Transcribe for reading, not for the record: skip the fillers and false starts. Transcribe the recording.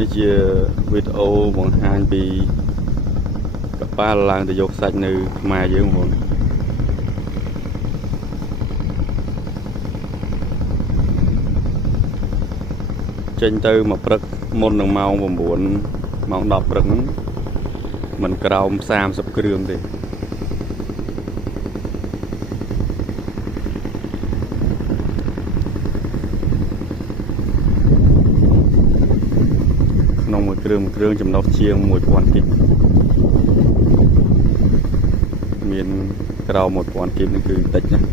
នេះជាវីដេអូបង្ហាញពីកប៉ាល់ឡើងទៅយកសាច់នៅខ្មែរយើងបងចេញទៅមកព្រឹកមុននឹងម៉ោង 9 ម៉ោង 10 ព្រឹកហ្នឹងមិនក្រោម 30 គ្រឿងទេក្នុងមួយគ្រឿងចំណុះជាង 1000 គីបមានក្រោម 1000 គីបនេះគឺតិចណាស់